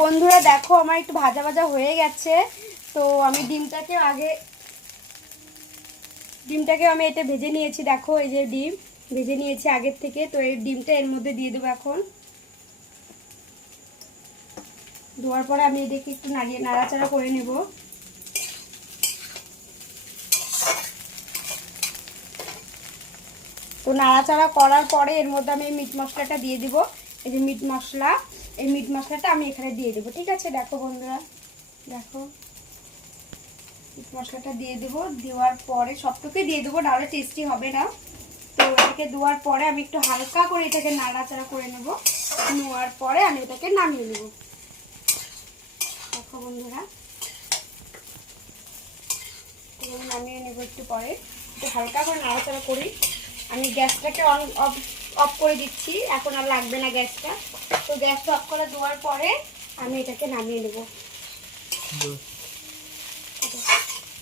বন্ধুরা দেখো আমার একটু ভাজা ভাজা হয়ে গেছে। তো আমি ডিমটাকে আমি এটা ভেজে নিয়েছি। দেখো এই যে ডিম ভেজে নিয়েছি আগের থেকে। তো এই ডিমটা এর মধ্যে দিয়ে দেবো। এখন দেওয়ার পরে আমি এটাকে একটু নাড়াচাড়া করে নেব। তো নাড়াচাড়া করার পরে এর মধ্যে আমি মিট মশলাটা দিয়ে দিব। এই যে মিট মশলা, এই মিট মশলাটা আমি এখানে দিয়ে দেবো। ঠিক আছে, দেখো বন্ধুরা, দেখো মিট মশলাটা দিয়ে দেবো। দেওয়ার পরে সবটুকুই দিয়ে দেবো, নাহলে টেস্টি হবে না। তো এটাকে দেওয়ার পরে আমি একটু হালকা করে এটাকে নাড়াচাড়া করে নেব। নেওয়ার পরে আমি এটাকে নামিয়ে নেব। দেখো বন্ধুরা, নামিয়ে নেব একটু পরে। একটু হালকা করে নাড়াচাড়া করি। আমি গ্যাসটাকে অফ করে দিচ্ছি, এখন আর লাগবে না গ্যাসটা। তো গ্যাসটা অফ করে দেওয়ার পরে আমি এটাকে নামিয়ে নেব।